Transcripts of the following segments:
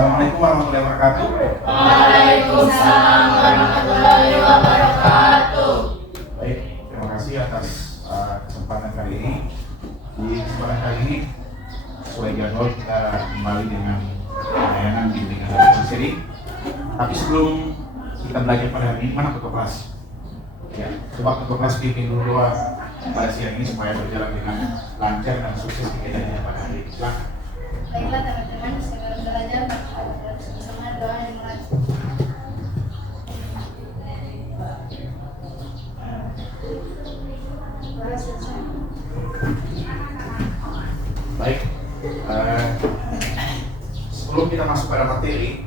Assalamualaikum warahmatullahi wabarakatuh. Waalaikumsalam warahmatullahi wabarakatuh. Baik, terima kasih atas kesempatan kali ini. Di kesempatan kali ini, sesuai jadwal kita kembali dengan layanan bimbingan dari seri. Tapi sebelum kita belajar pada hari ini, mana ketua kelas? Ya, coba ketua kelas pimpin dulu pada siang ini supaya berjalan dengan lancar dan sukses kegiatannya pada hari ini. Silakan. Baiklah teman-teman, segera belajar bersama doa yang mulai. Baik, sebelum kita masuk pada materi,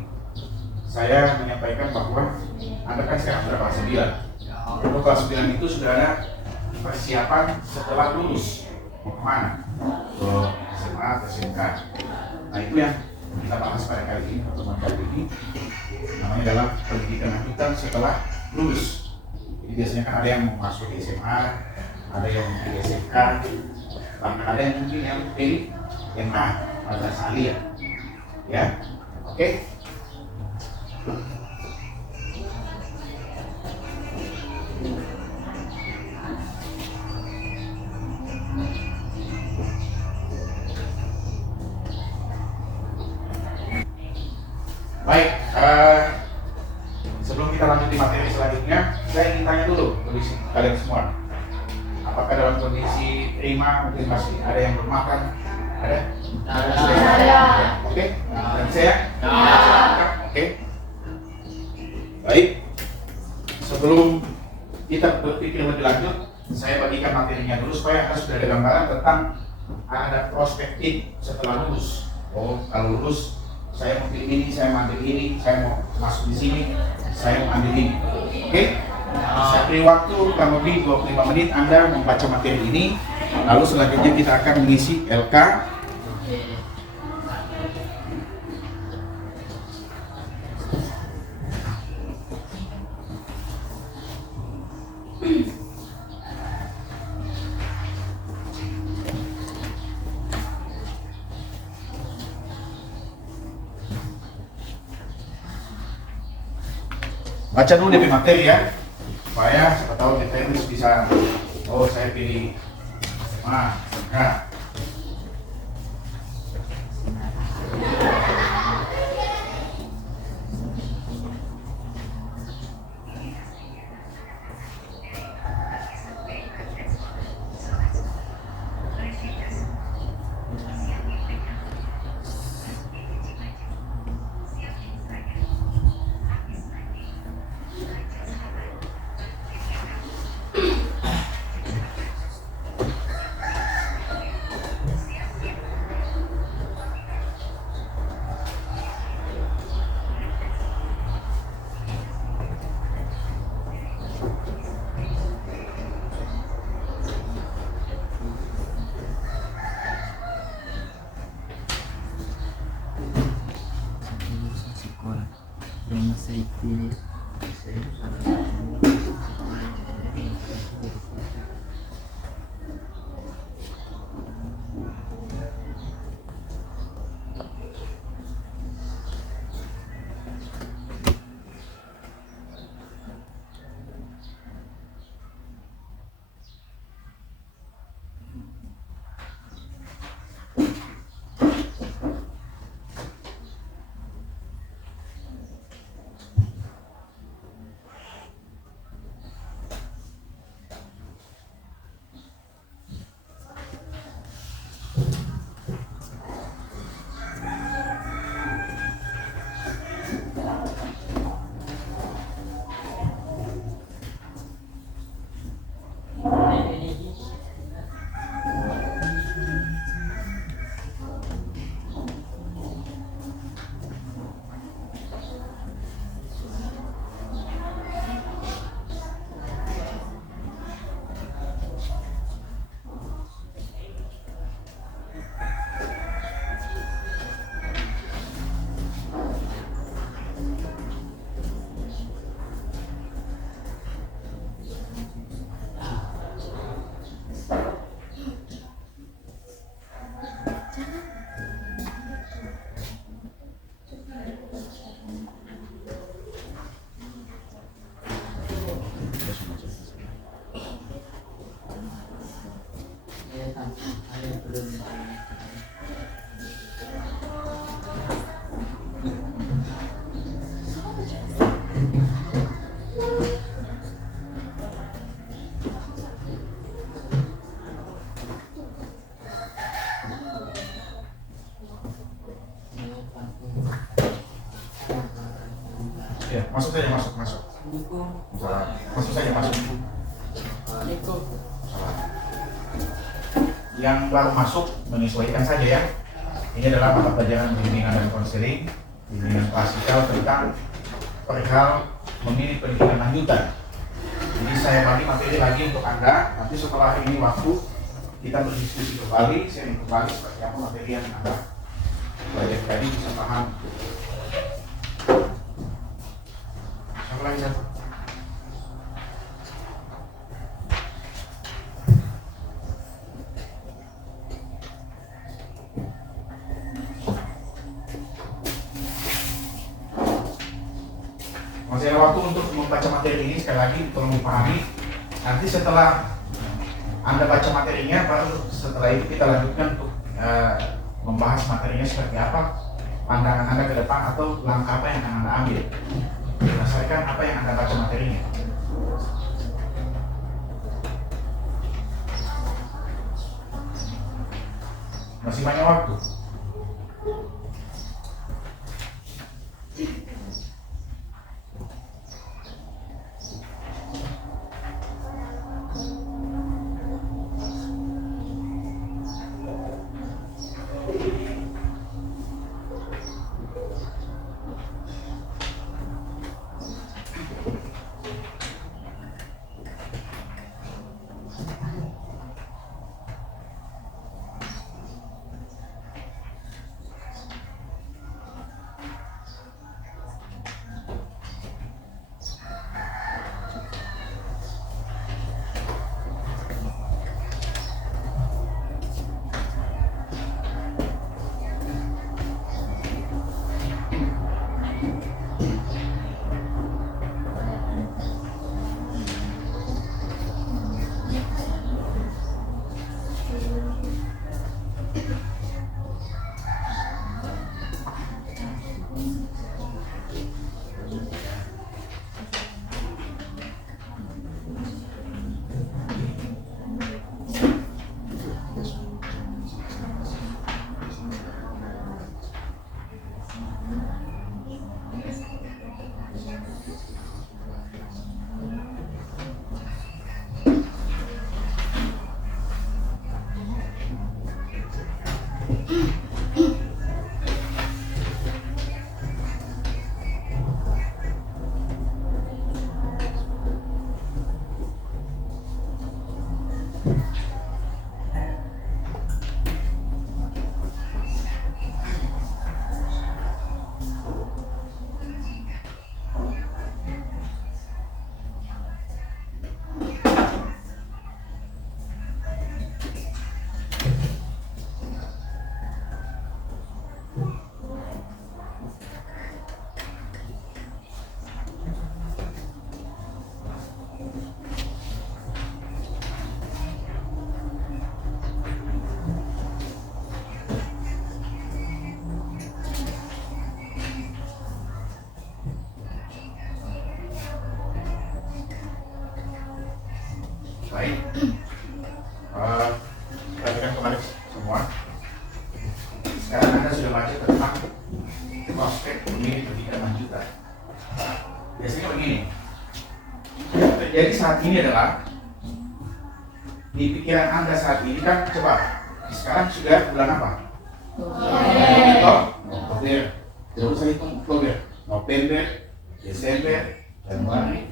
saya menyampaikan bahwa Anda kan sekarang sudah kelas 9. Untuk kelas 9 itu sudah ada persiapan setelah lulus. Mau kemana? Ke SMA atau SMK. Nah itu yang kita bahas pada kali ini, pertemuan kali ini. Namanya adalah pendidikan lanjutan setelah lulus. Jadi biasanya kan ada yang mau masuk di SMA, ada yang di SMK, bahkan ada yang mungkin yang pilih MA, madrasah aliyah. Ya, oke. Baik, sebelum kita lanjut di materi selanjutnya, saya ingin tanya dulu kondisi kalian semua. Apakah dalam kondisi prima, mungkin masih ada yang belum makan? Ada? Ada. Oke, dan saya? Oke. Baik, sebelum kita berpikir lebih lanjut, saya bagikan materinya dulu supaya Anda sudah ada gambaran tentang ada perspektif setelah lulus. Oh, kalau lulus, saya mau pilih ini, saya mau ambil ini, saya mau masuk di sini, saya mau ambil ini. Oke? Saya beri waktu kurang lebih 25 menit Anda membaca materi ini. Lalu selanjutnya kita akan mengisi LK. Baca dulu DP materi ya, supaya siapa tahu kita bisa, oh saya pilih SMA, SMK. Ya, masuk saja, masuk. Salam. Masuk saja, masuk. Salam. Yang baru masuk menyesuaikan saja ya. Ini adalah mata pelajaran bimbingan dan konseling, bimbingan klasikal tentang perihal memilih pendidikan lanjutan. Jadi saya bagi materi lagi untuk Anda. Nanti setelah ini waktu kita berdiskusi kembali, saya kembali seperti apa materi yang Anda pelajari tadi bisa paham. Apa lagi satu? Masih ada waktu untuk membaca materi ini, sekali lagi tolong dipahami. Nanti setelah Anda baca materinya, baru setelah itu kita lanjutkan untuk membahas materinya seperti apa, pandangan Anda ke depan atau langkah apa yang akan Anda ambil berdasarkan apa yang Anda baca materinya. Masih banyak waktu. Baik, perhatikan kembali semua. Sekarang Anda sudah baca tentang prospek memilih pendidikan lanjutan. Biasanya begini, yang terjadi saat ini adalah di pikiran Anda saat ini kan, coba sekarang sudah bulan apa? Oktober. Terus saya hitung Oktober, November, Desember, Januari,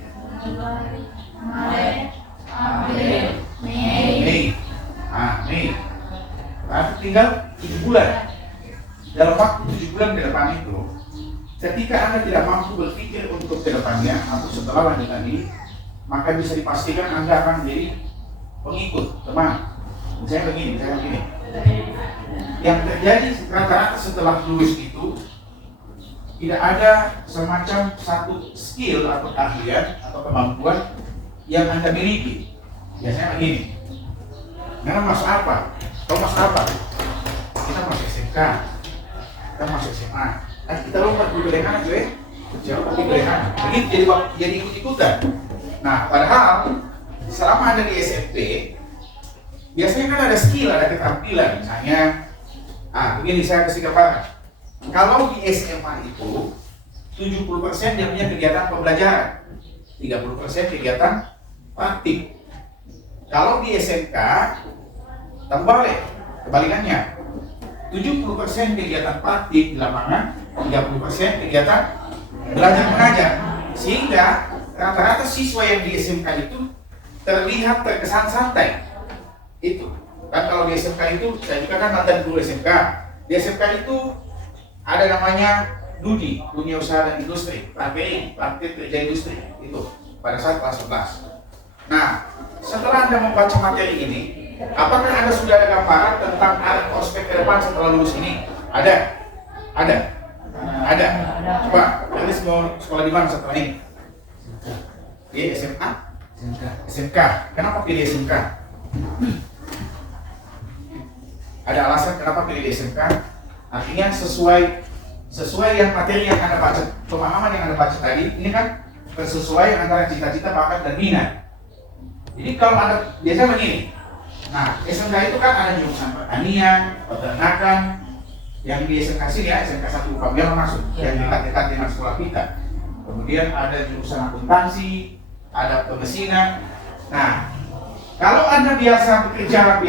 Maret, April, Mei. Mei. Berarti tinggal 7 bulan. Dalam waktu 7 bulan ke depan itu, ketika Anda tidak mampu berpikir untuk ke depannya atau setelah lanjutan ini, maka bisa dipastikan Anda akan menjadi pengikut teman. Misalnya begini. Yang terjadi rata-rata setelah lulus itu, tidak ada semacam satu skill atau keahlian atau kemampuan yang Anda miliki. Biasanya begini, karena masuk apa? Kau masuk apa? Kita masuk SMK, kita masuk SMA. Kita lompat di pilihan aja, siapa di pilihan? Begitu jadi ikut-ikutan. Nah, padahal selama Anda di SMP, biasanya kan ada skill, ada keterampilan. Misalnya, begini saya kasih gambaran. Kalau di SMA itu 70% dia punya kegiatan pembelajaran, 30% kegiatan praktik. Kalau di SMK terbalik, kebalikannya, 70% kegiatan praktik di lapangan, 30% kegiatan belajar mengajar. Sehingga rata-rata siswa yang di SMK itu terlihat terkesan santai. Itu kan kalau di SMK itu, saya juga kan mantan guru SMK. Di SMK itu ada namanya DUDI, Dunia Usaha dan Industri, PKI, Praktik Kerja Industri, itu pada saat kelas 11. Nah, setelah Anda membaca materi ini, apakah Anda sudah ada gambaran tentang arah prospek ke depan setelah lulus ini? Ada? Ada? Ada? Coba, Anda mau sekolah di mana setelah ini? Di SMA? SMK. Kenapa pilih SMK? Ada alasan kenapa pilih di SMK? Artinya sesuai yang materi yang Anda baca, pemahaman yang Anda baca tadi, ini kan sesuai antara cita-cita, bakat, dan minat. Jadi kalau Anda biasanya begini, nah SMK itu kan ada jurusan pertanian, peternakan, yang di SMK sini ya, SMK 1 Pamela masuk, yang dekat-dekat dengan sekolah kita. Kemudian ada jurusan akuntansi, ada pemesinan. Nah, kalau Anda biasa bekerja,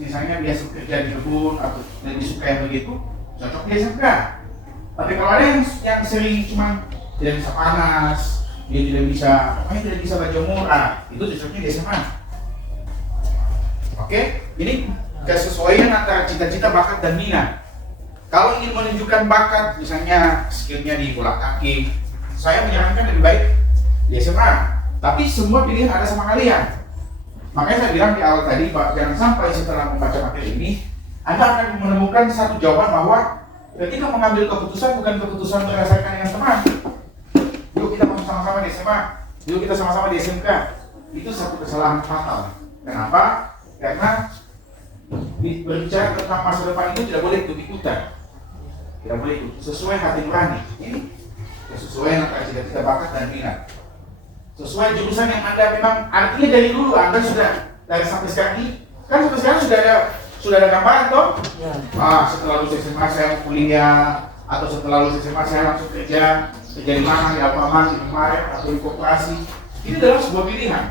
misalnya biasa bekerja di kebun atau lebih suka yang begitu, cocok di SMK. Tapi kalau ada yang sering cuma tidak bisa panas, dia tidak bisa berjemur, itu cocoknya di SMA. Oke, ini kesesuaian antara cita-cita, bakat, dan minat. Kalau ingin menunjukkan bakat, misalnya skillnya di bola kaki, saya menyarankan lebih baik di SMA. Tapi semua pilihan ada sama kalian. Makanya saya bilang di awal tadi, jangan sampai setelah membaca materi ini, Anda akan menemukan satu jawaban bahwa ketika mengambil keputusan bukan keputusan berdasarkan dengan teman. Yuk kita masuk sama-sama di SMA, yuk kita sama-sama di SMK. Itu satu kesalahan fatal. Kenapa? Karena berbicara tentang masa depan itu tidak boleh ikut-ikutan. Tidak boleh ikut, sesuai hati nurani. Ini sesuai antara cita-cita, bakat, dan minat. Sesuai jurusan yang Anda memang, artinya dari dulu Anda sudah dari sampai sekarang ini, kan sampai sekarang sudah ada gambaran toh? Ya. Setelah lulus SMA saya mau kuliah, atau setelah lulus SMA saya langsung kerja di mana, di Alfamart, di Maret, atau di koperasi. Ini adalah sebuah pilihan.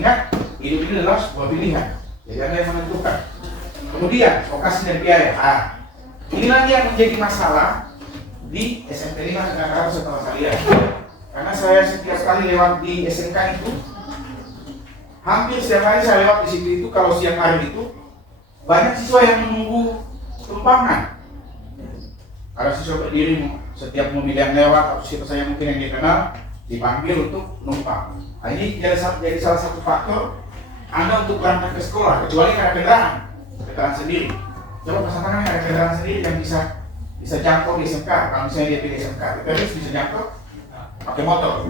Ingat, hidup ini adalah sebuah pilihan. Jadi Anda yang menentukan. Kemudian vokasi dan biaya. Ini lagi yang menjadi masalah di SMP 5 dengan setelah kalian. Karena saya setiap kali lewat di SMK itu, hampir setiap hari saya lewat di situ itu, kalau siang hari itu, banyak siswa yang menunggu tumpangan. Ada siswa berdiri, setiap mobil yang lewat, atau siapa saya mungkin yang dia kenal, dipanggil untuk numpang. Nah, ini jadi salah satu faktor Anda untuk berangkat ke sekolah, kecuali ada kendaraan sendiri. Coba pasangan ada kendaraan sendiri yang bisa jangkau di SMK. Kalau misalnya dia pilih SMK, terus bisa jangkau pakai motor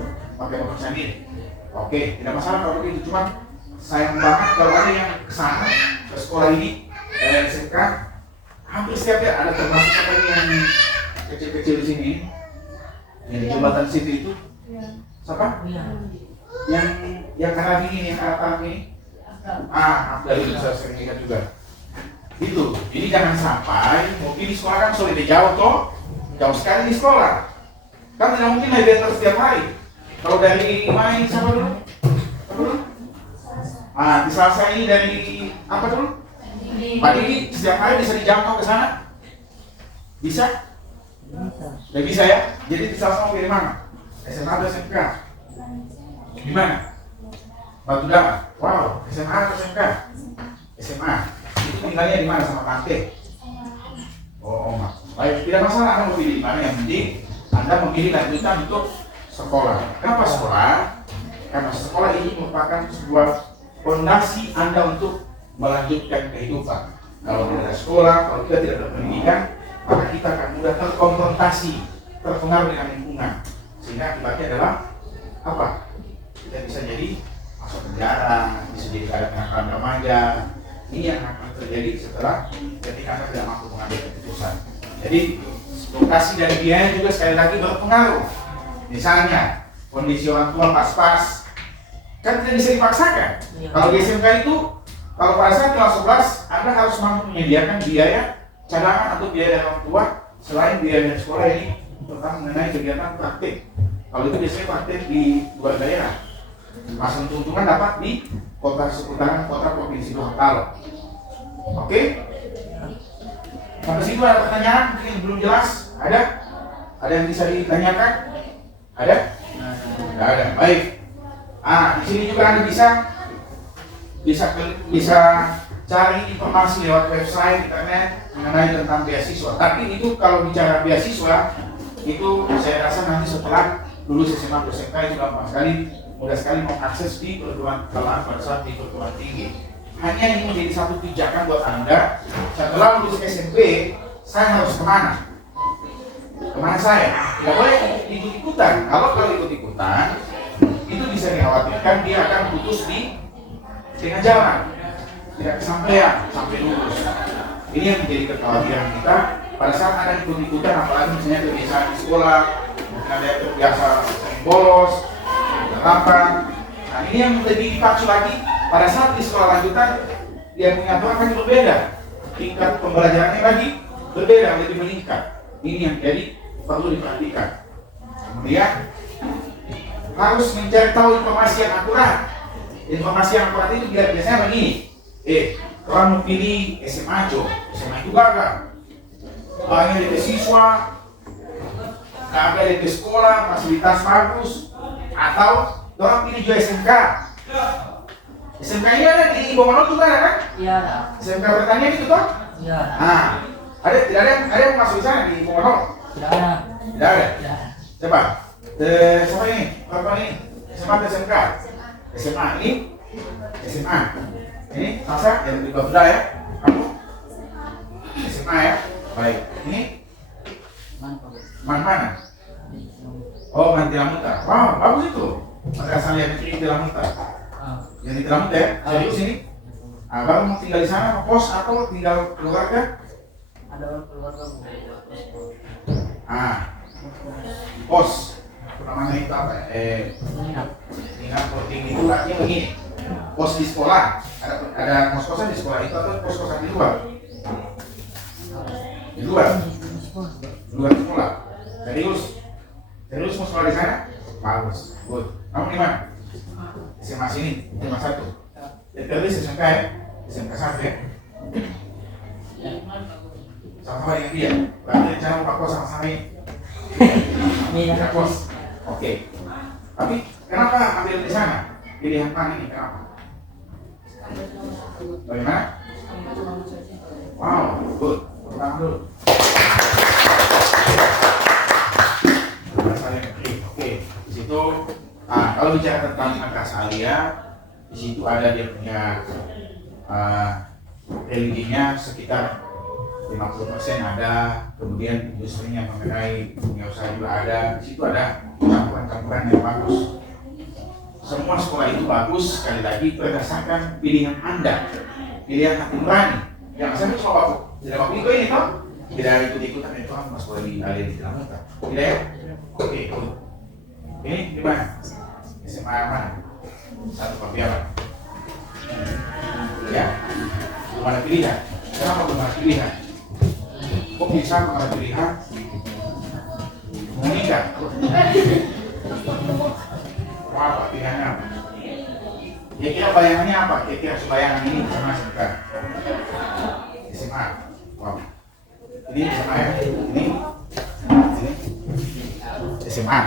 sendiri. Oke, tidak masalah kalau begitu. Cuma sayang banget kalau ada yang kesana ke sekolah ini dari SMK, hampir setiap ya ada, termasuk apa yang kecil-kecil di sini, yang di jembatan situ itu, siapa? Yang arah ini, dari itu saya sering lihat juga. Itu, jadi jangan sampai mungkin di sekolah kan sulit jauh toh, jauh sekali di sekolah. Kan tidak mungkin naik better setiap hari. Kalau dari main siapa dulu? Di Selasa ini dari apa dulu? Pak Didi setiap hari bisa dijangkau ke sana? Bisa? Tidak bisa ya? Jadi di Selasa mau pilih mana? SMA atau SMK? Di mana? Batu Dama. Wow, SMA atau SMK? SMA. Itu tinggalnya di mana sama Tante? Oh, baik, tidak masalah Anda mau pilih di mana, yang penting Anda memilih lanjutan untuk sekolah. Kenapa sekolah? Karena sekolah ini merupakan sebuah fondasi Anda untuk melanjutkan kehidupan. Kalau tidak ada sekolah, kalau kita tidak ada pendidikan, maka kita akan mudah terkonfrontasi, terpengaruh dengan lingkungan. Sehingga akibatnya adalah apa? Kita bisa jadi masuk penjara, bisa jadi ada kenakalan remaja. Ini yang akan terjadi setelah ketika Anda tidak mampu mengambil keputusan. Jadi lokasi dan biaya juga sekali lagi berpengaruh. Misalnya kondisi orang tua pas-pas, kan tidak bisa dipaksakan. Kalau di SMK itu, kalau pada saat kelas 11, Anda harus mampu menyediakan biaya cadangan atau biaya dari orang tua selain biaya sekolah ini tentang mengenai kegiatan praktik. Kalau itu biasanya praktik di luar daerah. Masa untung-untungan dapat di kota seputaran kota provinsi Gorontalo. Oke? Sampai situ ada pertanyaan mungkin yang belum jelas? Ada? Ada yang bisa ditanyakan? Ada? Tidak ada. Baik. Di sini juga Anda bisa cari informasi lewat website internet mengenai tentang beasiswa. Tapi itu kalau bicara beasiswa itu saya rasa nanti setelah lulus SMA atau SMK itu gampang sekali, mudah sekali mengakses di perguruan pada saat di perguruan tinggi. Hanya ini menjadi satu pijakan buat Anda. Setelah lulus SMP, saya harus kemana? Kemana saya? Tidak boleh ikut-ikutan. Kalau ikut-ikutan, itu bisa dikhawatirkan dia akan putus di tengah jalan, tidak kesampaian sampai lulus. Ini yang menjadi kekhawatiran kita pada saat ada ikut-ikutan, apalagi misalnya kebiasaan di sekolah, mungkin ada yang terbiasa sering bolos, terlambat. Nah ini yang lebih dipacu lagi pada saat di sekolah lanjutan dia punya akan berbeda, tingkat pembelajarannya lagi berbeda, lebih meningkat. Ini yang jadi perlu diperhatikan. Kemudian harus mencari tahu informasi yang akurat. Informasi yang akurat itu biasanya begini. Orang mau pilih SMA Jo, SMA itu gagal. Banyak DP siswa, nggak ada DP sekolah, fasilitas bagus. Atau orang pilih Jo SMK. SMK ini ada di Bomono juga ada kan? Iya ada. SMK pertanian itu toh? Iya. Tidak ada yang masuk di sana di Bomono? Tidak ada. Tidak ada. Tidak. Coba, siapa ini? Berapa ini? SMA atau SMK? SMA ini? SMA. Ini Sasa yang di Babda ya? Kamu? SMA ya? Baik. Ini? Mana? Oh, Mantilamuta. Wow, bagus itu. Madrasah yang di Tilamuta. Yang di Tilamuta ya? Serius ini? Baru mau tinggal di sana, kos atau tinggal keluarga? Ada orang keluarga Pos. Namanya itu apa? Ingat tinggi itu artinya begini. Pos di sekolah, ada kos-kosan di sekolah itu atau kos-kosan di luar? Di luar sekolah. Serius mau sekolah di sana? Bagus, good. Kamu di mana? SMA sini, SMA 1. Jadi SMK ya? SMK 1 ya? Sama dengan dia. Berarti jangan lupa kos sama-sama ini. Tidak kos. Oke. Tapi kenapa ambil di sana? Pilihan mana ini? Kenapa? Bagaimana? Wow, good. Pertama dulu. Madrasah negeri. Oke. Di situ, kalau bicara tentang madrasah alia, di situ ada dia punya religinya sekitar 50% ada, kemudian industrinya mengenai dunia usaha juga ada. Di situ ada campuran-campuran yang bagus. Semua sekolah itu bagus, sekali lagi berdasarkan pilihan Anda, pilihan hati nurani. Yang saya cuma bapak, tidak bapak itu ini toh, tidak ikut-ikutan itu kan mas sekolah di alia di Tilamuta. Tidak ya? Oke, cool. Ini di mana? SMA mana? Satu kopi apa? Ya, belum ada pilihan. Kenapa belum ada pilihan? Kok bisa mengambil pilihan? Menikah? Apa pilihannya? Kira-kira bayangannya apa? Kira-kira sebayangan ini sama SMK? SMA. Wow. Ini SMA ya? Ini SMA.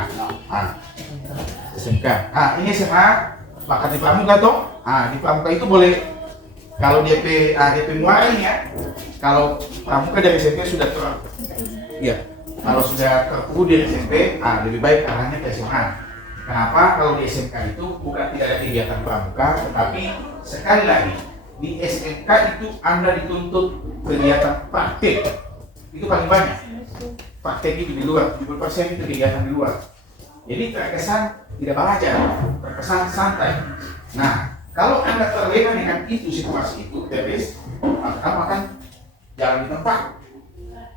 SMK. Ini SMA. Bakat di Pramuka toh? Di Pramuka itu boleh. Kalau DP muara ini ya, kalau pramuka dari SMP sudah kalau sudah terkumpul di SMP, lebih baik arahnya ke SMA. Kenapa? Kalau di SMK itu bukan tidak ada kegiatan pramuka, tetapi sekali lagi di SMK itu Anda dituntut kegiatan praktik. Itu paling banyak. Praktik itu di luar, 70% itu kegiatan di luar. Jadi terkesan tidak belajar, terkesan santai. Nah, kalau Anda terlena dengan itu situasi itu, terus kamu akan jalan di tempat.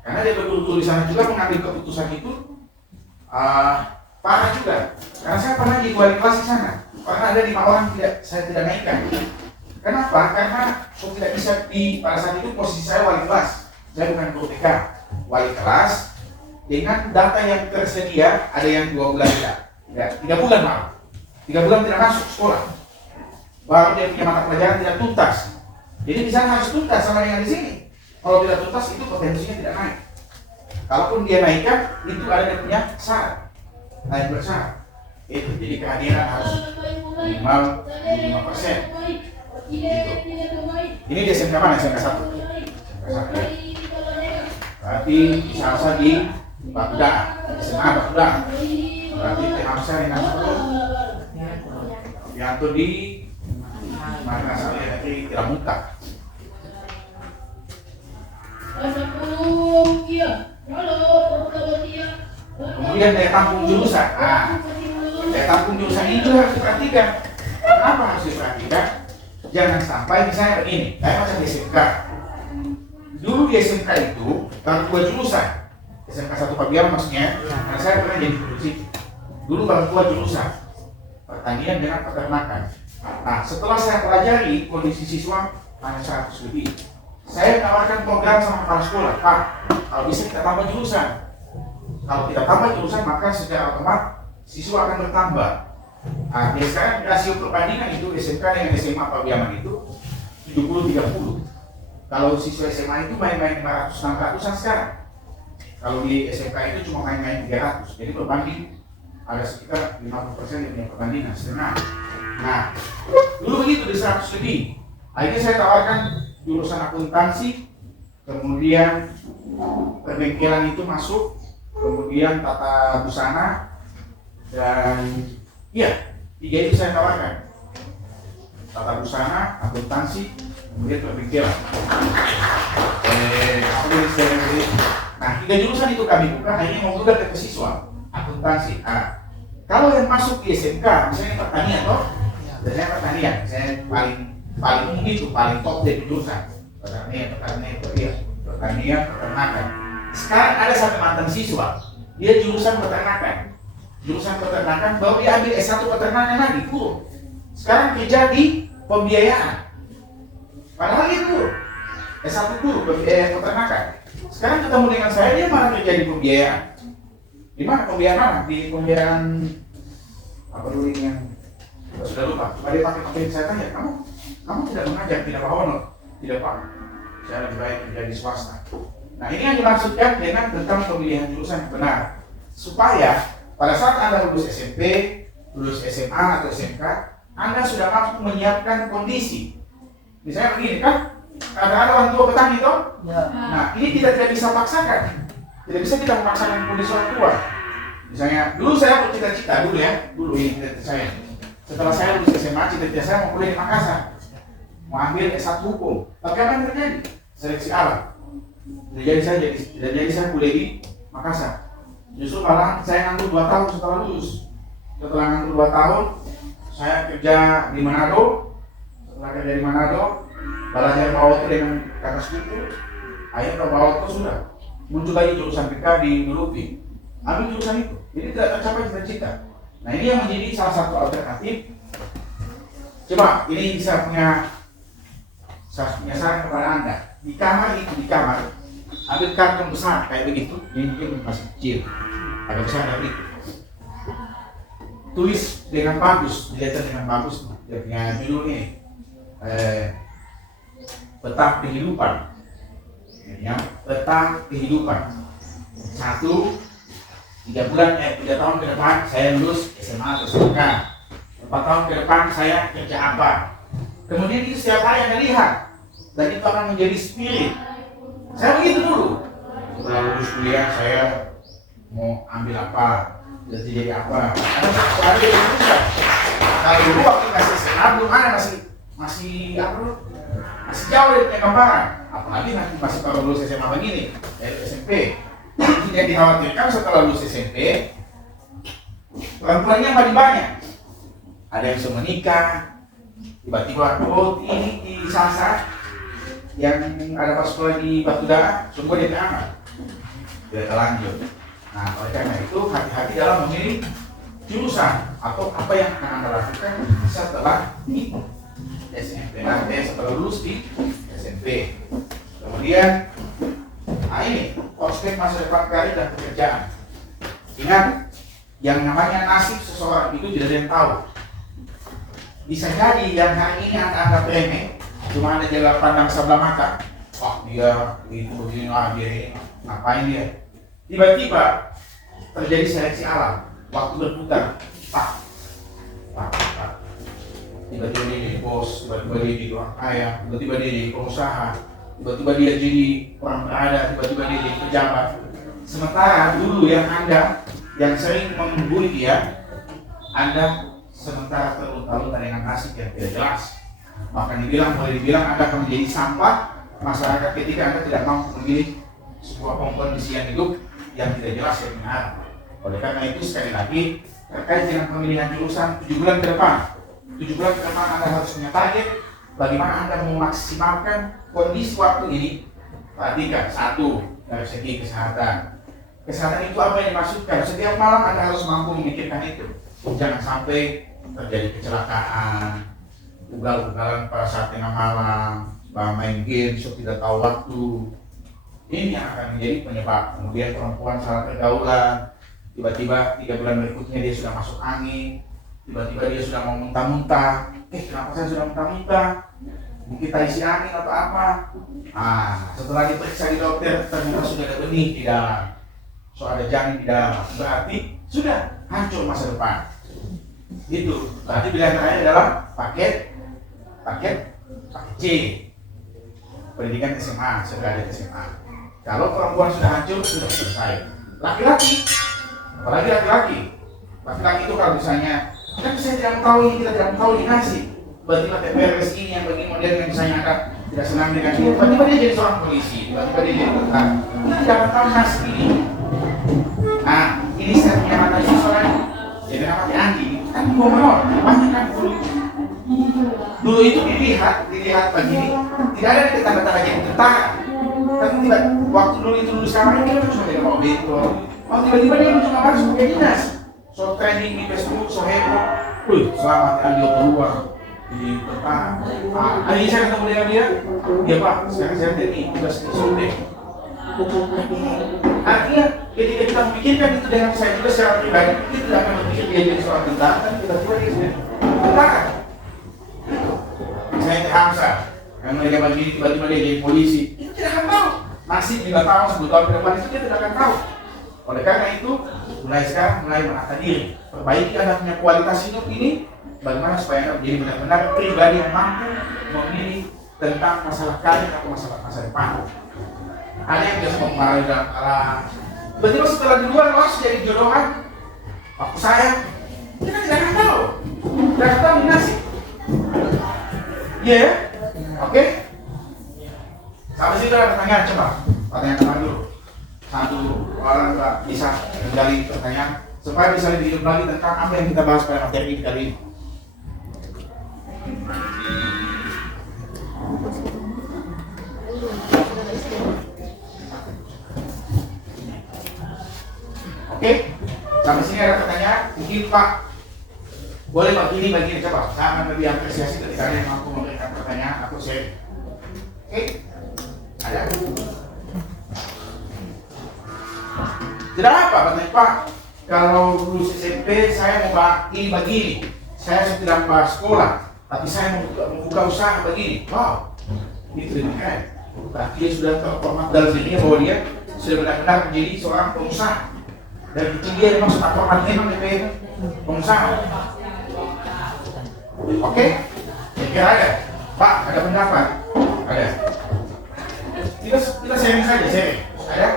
Karena dia betul-betul di sana juga mengambil keputusan itu parah juga. Karena saya pernah jadi wali kelas di sana. Pernah ada 5 orang saya tidak naikkan. Kenapa? Karena saya tidak bisa pada saat itu posisi saya wali kelas. Saya bukan guru TK, wali kelas. dengan data yang tersedia ada yang 2 bulan ya 3 bulan malah 3 bulan tidak masuk sekolah, baru dia punya mata pelajaran tidak tuntas. Jadi di sana harus tuntas sama dengan di sini. Kalau tidak tuntas itu potensinya tidak naik. Kalaupun dia naikkan itu ada dia punya syarat, naik bersyarat. Itu jadi kehadiran harus minimal 5%. Gitu. Ini di SMK mana? SMK 1. SMK 1 ya. Berarti bisa di Bakuda, SMA Bakuda. Berarti harusnya dengan yang itu di mana saya nanti tidak muka. Kemudian daya tampung jurusan. Daya tampung jurusan ini juga harus diperhatikan. Kenapa harus diperhatikan? Jangan sampai misalnya begini, saya masuk di SMK. Dulu di SMK itu baru 2 jurusan. SMK 1 Pabian maksudnya, karena saya pernah jadi guru sih. Dulu baru 2 jurusan, pertanian dengan peternakan. Nah, setelah saya pelajari kondisi siswa hanya 100 lebih, saya menawarkan program sama kepala sekolah, Pak, kalau bisa kita tambah jurusan. Kalau kita tambah jurusan, maka secara otomatis siswa akan bertambah. Nah, biasanya rasio perbandingan itu SMK dengan SMA Pabiaman itu 70-30. Kalau siswa SMA itu main-main 500-600an sekarang. Kalau di SMK itu cuma main-main 300. Jadi berbanding ada sekitar 50% yang punya perbandingan setengah. Nah, dulu begitu di 100 lebih. Akhirnya saya tawarkan jurusan akuntansi, kemudian perbengkelan itu masuk, kemudian tata busana, dan iya, 3 itu saya tawarkan. Tata busana, akuntansi, kemudian perbengkelan. Nah, 3 jurusan itu kami buka, hanya mau juga ke siswa akuntansi. Kalau yang masuk di SMK, misalnya pertanian toh, biasanya pertanian, saya paling umum itu paling top dari jurusan pertanian, peternakan. Sekarang ada satu mantan siswa, dia jurusan peternakan, baru dia ambil S1 peternakan lagi, guru. Sekarang kerja di pembiayaan, padahal dia guru, S1 guru pembiayaan peternakan. Sekarang ketemu dengan saya, dia malah kerja di pembiayaan. Di mana pembiayaan mana? Di pembiayaan apa dulu ini yang sudah lupa. Coba dia pakai saya tanya, kamu tidak mengajar, tidak honor, tidak Pak. Saya lebih baik kerja di swasta. Nah, ini yang dimaksudkan dengan tentang pemilihan jurusan yang benar, supaya pada saat Anda lulus SMP, lulus SMA atau SMK, Anda sudah mampu menyiapkan kondisi. Misalnya begini kan, ada orang tua petani toh? Ya. Nah, ini kita tidak bisa paksakan. Tidak bisa kita memaksakan kondisi orang tua. Misalnya, dulu saya bercita-cita dulu ini cita-cita saya. Setelah saya lulus SMA, cita-cita saya mau kuliah di Makassar, mau ambil S1 hukum. Tapi apa yang terjadi? Seleksi alam. Jadi saya kuliah di Makassar. Justru malah saya nganggur 2 tahun setelah lulus. Setelah nganggur 2 tahun, saya kerja di Manado. Setelah kerja di Manado, belajar bawa itu dengan kakak sepupu. Akhirnya bawa itu sudah muncul lagi jurusan PK di Nulupi. Ambil jurusan itu, jadi tidak tercapai cita-cita. Nah, ini yang menjadi salah satu alternatif. Coba, ini saya punya saran kepada Anda. Di kamar, ambil karton besar kayak begitu. Ini mungkin masih kecil, agak besar dari itu. Tulis dengan bagus, dilihat dengan bagus. Dia punya judul ini, peta kehidupan. Ya, peta kehidupan. 3 tahun ke depan saya lulus SMA atau SMK. 4 tahun ke depan saya kerja apa. Kemudian itu setiap hari Anda lihat, dan itu akan menjadi spirit. Saya begitu dulu. Setelah lulus kuliah saya mau ambil apa, jadi apa. Ada yang juga. Kalau dulu waktu masih SMA belum ada, masih jauh dari punya gambaran. Apalagi nanti masih kalau lulus SMA begini, dari SMP. Yang dikhawatirkan setelah lulus SMP, perempuannya makin banyak. Ada yang sudah menikah, tiba-tiba ini di Sasa yang ada pas sekolah di Bakuda, semua dia anak, tidak terlanjut. Nah, oleh karena itu hati-hati dalam memilih jurusan atau apa yang akan Anda lakukan setelah di SMP. Nanti setelah lulus di SMP. Kemudian, ini prospek masa depan karir dan pekerjaan. Ingat, yang namanya nasib seseorang itu tidak ada yang tahu. Bisa jadi yang hari ini Anda anggap remeh, cuma Anda jalan pandang sebelah mata. Wah, dia begitu begini, dia ini ngapain dia? Tiba-tiba terjadi seleksi alam, waktu berputar, pak. Tiba-tiba dia jadi bos, tiba-tiba dia jadi orang kaya, tiba-tiba dia jadi pengusaha, tiba-tiba dia jadi orang berada, tiba-tiba dia jadi pejabat. Sementara dulu yang Anda yang sering membuli dia, Anda sementara terlunta-lunta dengan nasib yang tidak jelas. Maka boleh dibilang Anda akan menjadi sampah masyarakat ketika Anda tidak mampu memilih sebuah pengkondisian hidup yang tidak jelas yang benar. Oleh karena itu sekali lagi terkait dengan pemilihan jurusan 7 bulan ke depan, 7 bulan ke depan Anda harus punya target bagaimana Anda memaksimalkan kondisi waktu ini. Perhatikan, satu, dari segi kesehatan. Kesehatan itu apa yang dimaksudkan? Setiap malam Anda harus mampu memikirkan itu. Jangan sampai terjadi kecelakaan, ugal-ugalan pada saat tengah malam, main game, tidak tahu waktu. Ini yang akan menjadi penyebab. Kemudian perempuan salah pergaulan, tiba-tiba 3 bulan berikutnya dia sudah masuk angin, tiba-tiba dia sudah mau muntah-muntah. Kenapa saya sudah muntah-muntah? Mungkin isi angin atau apa? Setelah diperiksa di dokter ternyata sudah ada benih di dalam, ada janin di dalam. Berarti sudah hancur masa depan. Itu berarti pilihan terakhir adalah paket C, pendidikan SMA, sederajat SMA. Kalau perempuan sudah hancur, sudah selesai. Laki-laki, apalagi laki-laki itu kalau misalnya, kan saya tidak tahu ini, kita tidak tahu ini nasib. Tiba-tiba TPRS ini yang begini model yang misalnya Anda tidak senang dengan ini, tiba-tiba dia jadi seorang polisi, tiba-tiba dia jadi tentara. Kita tidak akan tahu nasib ini. Nah, ini saya punya mata soalnya. Jadi namanya Andi, kan gubernur, banyak kan dulu itu dilihat begini, tidak ada tanda-tanda jadi tentara. Tapi waktu dulu sekarang ini cuma tidak mau bentor. Tiba-tiba dia cuma masuk ke dinas. So training di Facebook, so heboh. Selamat Andi keluar di tentara. Hari ini saya ketemu dengan dia Pak, sekarang saya TNI, tugas di Sudek. Artinya ketika kita memikirkan itu dengan saya juga secara pribadi, kita tidak akan berpikir dia jadi seorang tentara, kan tiba-tiba dia sudah tentara. Saya Hamsa, yang mereka begini tiba-tiba dia jadi polisi, itu tidak akan tahu. Nasib 5 tahun, 10 tahun ke depan itu dia tidak akan tahu. Oleh karena itu, mulai sekarang mulai menata diri, perbaiki Anda punya kualitas hidup ini, bagaimana supaya Anda menjadi benar-benar pribadi yang mampu memilih tentang masalah karir atau masalah masa depan. Ada yang biasa mempengaruhi dalam arah tiba-tiba setelah di luar langsung jadi jodohan. Waktu saya, kita tidak akan tahu, tidak akan tahu nasib. Iya, oke. Sampai situ ada pertanyaan, coba pertanyaan dulu. Satu orang bisa menggali pertanyaan supaya bisa lebih hidup lagi tentang apa yang kita bahas pada materi kali ini. Oke, sampai sini ada pertanyaan. Mungkin Pak boleh begini coba. Saya akan lebih apresiasi ketika ada yang mampu memberikan pertanyaan atau share. Oke, ada? Tidak apa, katanya Pak. Kalau lulus SMP saya mau begini. Saya tidak mau sekolah, tapi saya mau buka usaha begini. Wow, itu lebih keren. Berarti dia sudah terformat dalam dirinya bahwa dia sudah benar-benar menjadi seorang pengusaha. Dan kecil dia memang sudah terformat memang menjadi pengusaha. Oke, kira ada. Pak, ada pendapat? Ada. Kita sharing saja, sharing. Ada?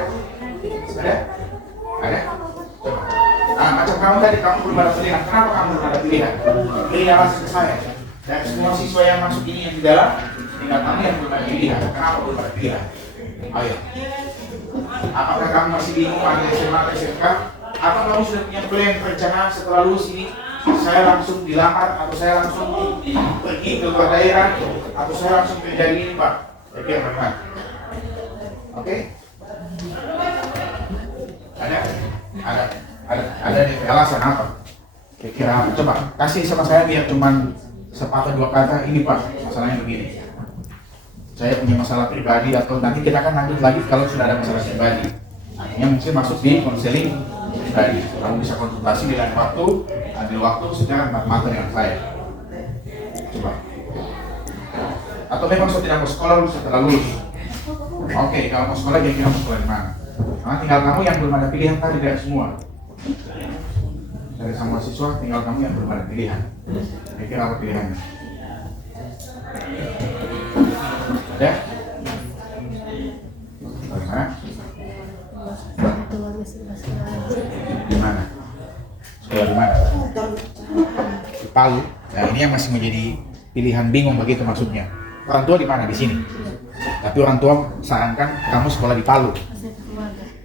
Ada? Coba. Macam kamu tadi, kamu belum ada pilihan. Kenapa kamu belum ada pilihan? Pilihan langsung ke saya. Dan semua siswa yang masuk ini yang di dalam, tinggal kamu yang belum ada pilihan. Kenapa belum ada pilihan? Ayo. Apakah kamu masih bingung pada SMA atau SMK? Atau kamu sudah punya plan perencanaan setelah lulus ini? Saya langsung dilamar atau saya langsung pergi ke luar daerah atau saya langsung kerja di ini Pak? Kira-kira bagaimana? Oke? Ada alasan apa? Kira-kira apa? Coba kasih sama saya biar cuman sepatah 2 kata. Ini Pak, masalahnya begini. Saya punya masalah pribadi atau nanti kita akan lanjut lagi kalau sudah ada masalah pribadi. artinya mungkin masuk di konseling pribadi. Kamu bisa konsultasi di lain waktu, ambil waktu secara mata dengan saya. Coba. Atau memang saya tidak mau sekolah setelah lulus. Oke, kalau mau sekolah kira-kira mau sekolah di mana? Karena tinggal kamu yang belum ada pilihan tadi dari semua. Dari semua siswa tinggal kamu yang belum ada pilihan. Kira-kira apa pilihannya? Ada? Bagaimana? Di mana? Sekolah di mana? Di Palu. Nah, ini yang masih menjadi pilihan bingung begitu maksudnya. Orang tua di mana? Di sini. Tapi orang tua sarankan kamu sekolah di Palu.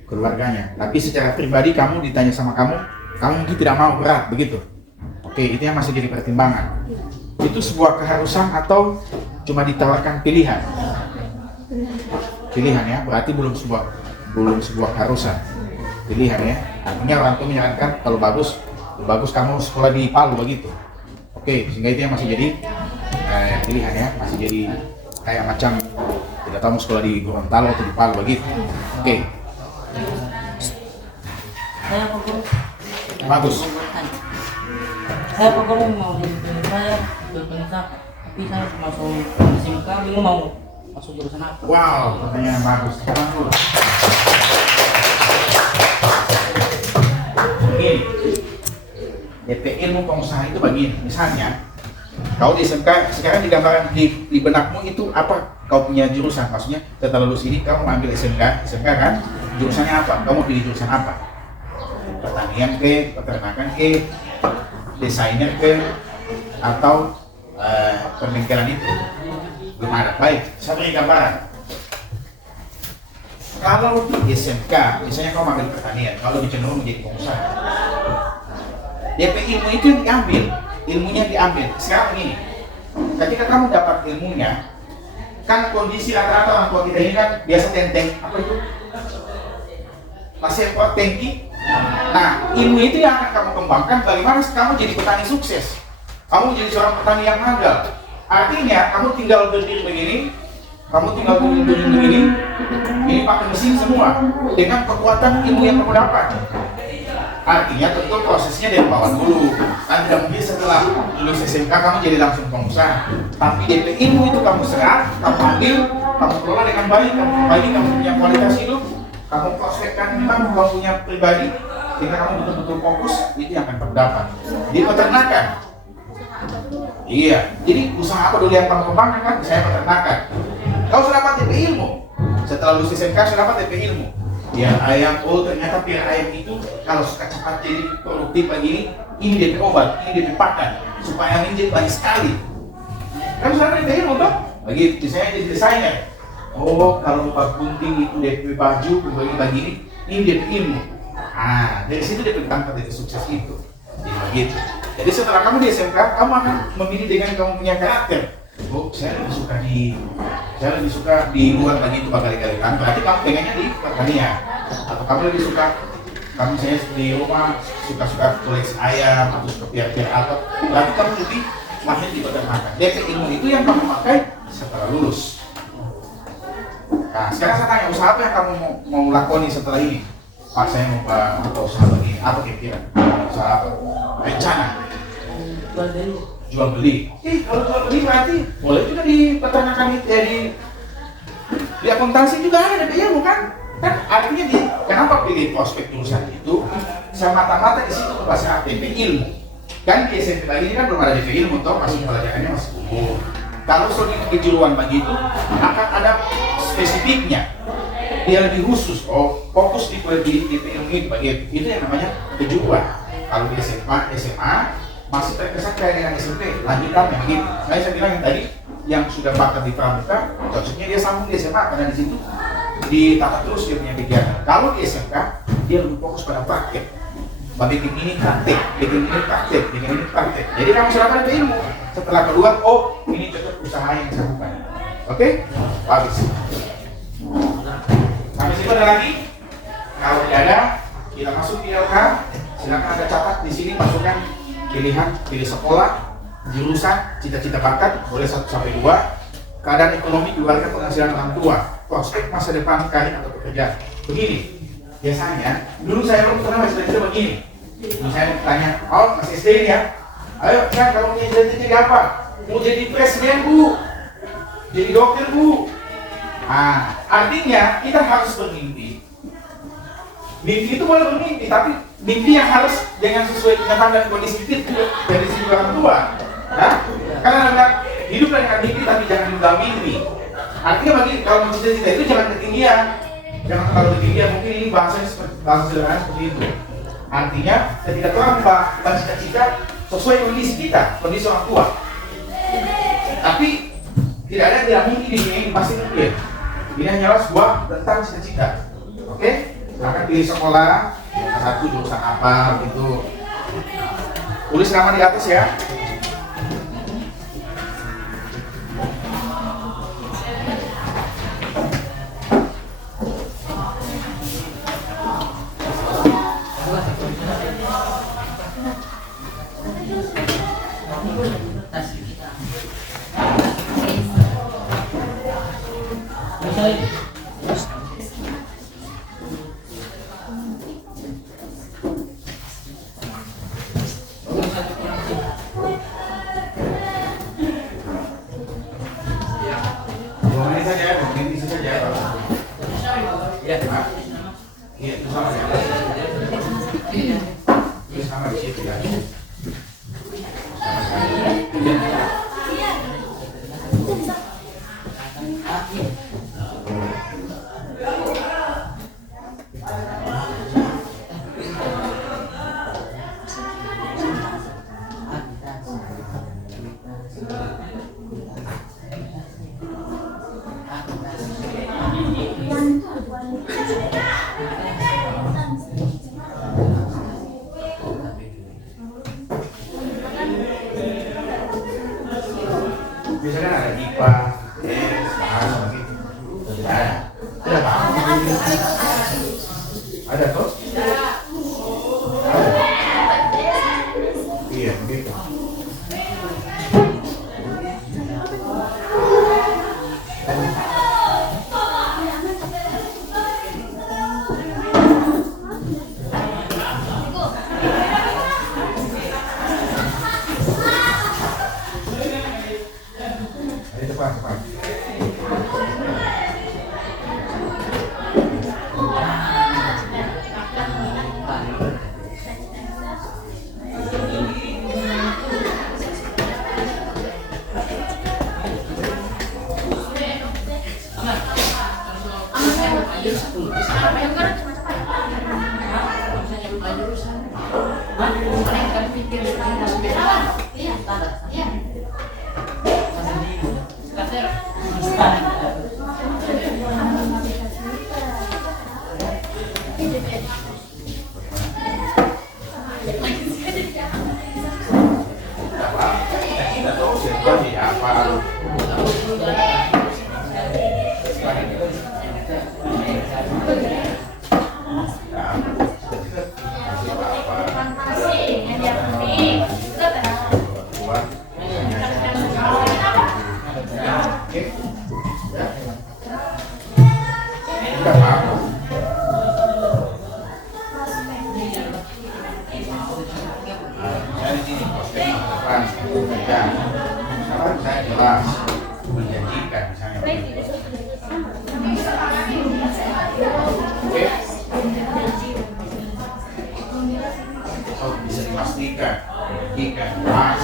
Keluarganya. Tapi secara pribadi kamu ditanya sama kamu mungkin tidak mau berat begitu. Oke, itu yang masih jadi pertimbangan. Itu sebuah keharusan atau cuma ditawarkan pilihan? Pilihan ya, berarti belum sebuah keharusan. Pilihan ya. Artinya orang tua menyarankan kalau bagus kamu sekolah di Palu begitu. Oke, sehingga itu yang masih jadi pilihan ya, masih jadi kayak macam tidak tahu mau sekolah di Gorontalo atau di Palu begitu. Oke. Saya Pak Guru. Bagus. Saya Pak Guru mau jadi saya berpenisa, tapi saya masuk SMK bingung mau masuk jurusan apa. Wow, pertanyaan bagus. Sekarang dulu. Begini, DP ilmu pengusaha itu begini. Misalnya, kau di SMK sekarang digambarkan di benakmu itu apa? Kau punya jurusan, maksudnya setelah lulus ini kamu ambil SMK kan? Jurusannya apa? Kamu pilih jurusan apa? Pertanian ke, peternakan ke, desainer ke, atau pembengkelan itu? Belum ada. Baik, saya beri gambaran. Kalau di SMK, misalnya kau ambil pertanian, kalau cenderung menjadi pengusaha, DP ilmu itu yang diambil, ilmunya diambil. Sekarang begini, ketika kamu dapat ilmunya, kan kondisi rata-rata orang tua kita ini kan biasa tenteng, apa itu? Masih kuat tengki. Nah, ilmu itu yang akan kamu kembangkan bagaimana kamu jadi petani sukses. Kamu jadi seorang petani yang handal. Artinya, kamu tinggal berdiri begini, ini pakai mesin semua dengan kekuatan ilmu yang kamu dapat. Artinya tentu prosesnya dari bawah dulu. Kan tidak mungkin setelah lulus SMK kamu jadi langsung pengusaha. Tapi DP ilmu itu kamu serap, kamu ambil, kamu kelola dengan baik, kamu punya kualitas hidup, kamu prospekkan memang kamu punya pribadi, sehingga kamu betul-betul fokus, itu yang akan terdapat. Di peternakan. Iya, jadi usaha apa dulu yang kamu kembangkan kan? Saya peternakan. Kau sudah dapat DP ilmu. Setelah lulus SMK sudah dapat DP ilmu. Ya ayam, oh ternyata piara ayam itu kalau suka cepat jadi produktif begini, ini DP obat, ini DP pakan, supaya ayam ini jadi banyak sekali. Kan sudah DP ilmu toh? Begitu, saya jadi desainer. Oh kalau lupa gunting itu DP baju, begini, ini DP ilmu. Ah, dari situ DP tangkap DP sukses itu. Jadi begitu. Jadi setelah kamu di SMK, kamu akan memilih dengan kamu punya karakter. Oh, saya lebih suka di luar lagi itu berkali-kali kan. Berarti kamu pengennya di pertanian. Atau kamu lebih suka, kamu saya di rumah suka koleksi ayam atau suka piara-piara apa. Berarti kamu lebih mahir di peternakan. DP ilmu itu yang kamu pakai setelah lulus. Nah, sekarang saya tanya, usaha apa yang kamu mau lakoni setelah ini? Pak, saya mau buka usaha begini. Apa kira-kira? Usaha apa? Rencana. Jual beli. Kalau jual beli berarti boleh juga di peternakan di akuntansi juga ada DP ilmu kan? Kan artinya kenapa pilih prospek jurusan itu? Semata-mata di situ bahasa DP ilmu. Kan di SMP lagi ini kan belum ada DP ilmu toh, masih pelajarannya masih umum. Kalau soal kejuruan begitu akan ada spesifiknya. Dia lebih khusus. Oh, fokus di DP ilmu itu begitu. Itu yang namanya kejuruan. Kalau di SMA masih terkesan kayak dengan SMP, lanjutannya begitu. Saya bilang yang tadi yang sudah bakat di pramuka, cocoknya dia sambung di SMA karena di situ ditata terus dia punya kegiatan. Kalau di SMK dia lebih fokus pada praktek. Bikin ini praktek, bikin ini praktek, bikin ini praktek. Jadi kamu serahkan ke ilmu. Setelah keluar, oh ini cocok usaha yang saya lakukan. Oke? Bagus. Sampai situ ada lagi? Kalau tidak ada, kita masuk di LK. Silakan ada catat di sini, masukkan pilihan, pilih sekolah, jurusan, cita-cita bakat, boleh 1 sampai 2, keadaan ekonomi keluarga, penghasilan orang tua, prospek masa depan karir atau pekerjaan. Begini, biasanya dulu saya belum pernah cita-cita begini. Misalnya tanya, oh masih SD ini ya, ayo kan kamu punya cita-cita jadi apa? Mau jadi presiden bu, jadi dokter bu. Nah, artinya kita harus bermimpi. Mimpi itu boleh bermimpi, tapi mimpi yang harus dengan sesuai kenyataan dan kondisi kita dari sisi orang tua. Nah, karena ada hidup dengan mimpi tapi jangan juga mimpi. Artinya bagi kalau mau cita-cita itu jangan ketinggian, jangan terlalu ketinggian. Mungkin ini bahasanya bahasa sederhana seperti itu. Artinya ketika orang bercita-cita sesuai kondisi kita, kondisi orang tua. Tapi tidak ada yang tidak mungkin di dunia ini, pasti mungkin. Ini hanyalah sebuah tentang cita-cita. Oke? Silahkan pilih sekolah, satu jurusan apa gitu. Tulis nama di atas ya. Iya, itu sama ya. Itu sama di situ ya. Biasanya ada IPA, bahasa begitu. Ada apa? Ada tuh? Ada. Iya, begitu. Cepat. Saya jelas menjanjikan misalnya. Oke. Oh, bisa dipastikan jika pas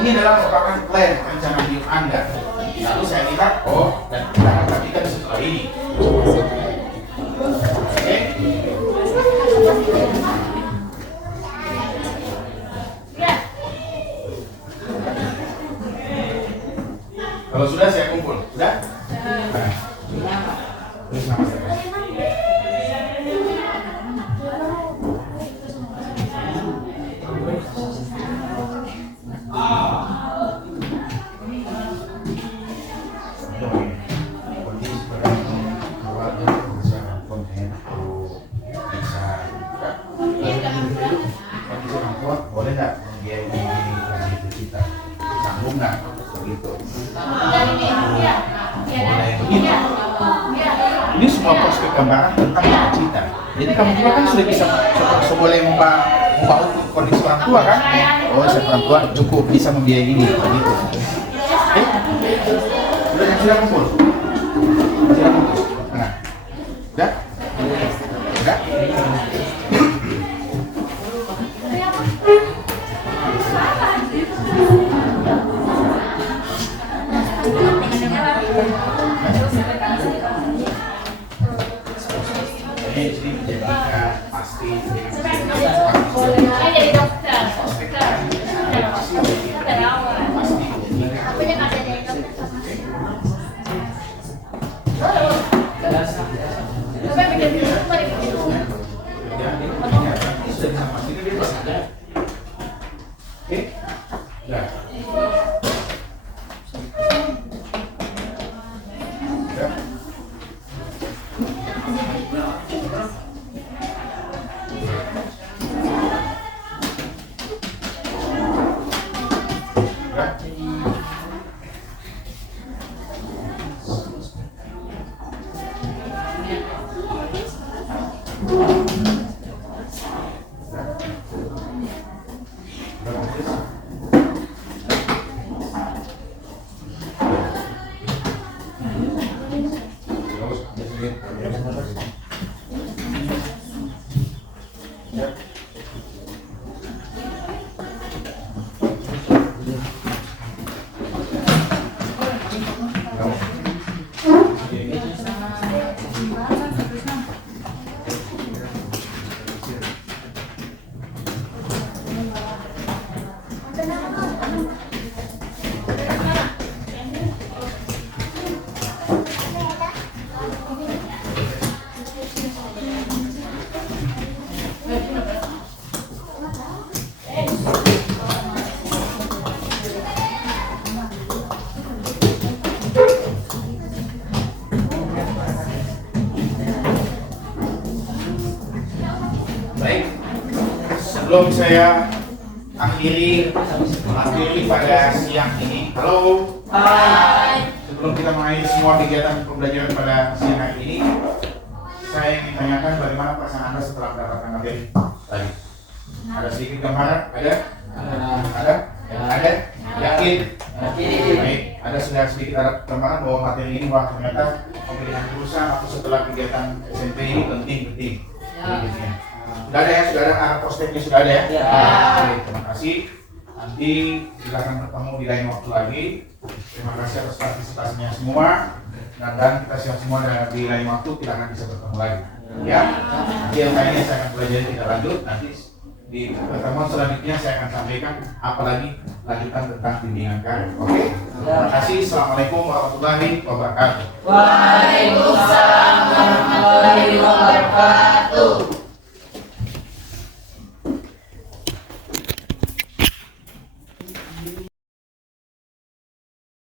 ini adalah merupakan plan rencana hidup Anda. Lalu saya lihat, oh, dan kita akan perhatikan setelah ini. Oke. Kalau sudah saya kumpul, sudah? Nah, tulis nama saya. Kondisi gambaran tentang cita. Jadi kamu juga kan sudah bisa boleh membawa kondisi orang tua kan? Oh, orang tua cukup bisa membiayai ini, begitu. Sudah kumpul. Sudah kumpul. Nah, udah? Udah? Jadi menjadikan pasti Saya jadi dokter. Apanya nggak ada jadi dokter? Sampai bikin film, mari bikin film. Oke? Ya. Baik, sebelum saya akhiri pada siang ini, halo. Hai. Sebelum kita mengakhiri semua kegiatan pembelajaran pada siang hari ini, saya ingin tanyakan bagaimana perasaan Anda setelah mendapatkan materi tadi. Ada sedikit gambaran? Ada? Ada? Ada? Yakin? Baik, ada sedikit gambaran bahwa materi ini wah ternyata pemilihan jurusan atau setelah kegiatan SMP ini penting. Sudah ada ya? Sudah ada arah prospeknya sudah ada ya? Ya. Oke, terima kasih. Nanti silakan bertemu di lain waktu lagi. Terima kasih atas partisipasinya semua. Dan kita siap semua di lain waktu kita akan bisa bertemu lagi. Ya. Nanti yang lainnya saya akan pelajari kita lanjut. Nanti di pertemuan selanjutnya saya akan sampaikan apalagi lanjutan tentang bimbingan karir. Oke. Terima kasih. Assalamualaikum warahmatullahi wabarakatuh. Waalaikumsalam warahmatullahi wabarakatuh.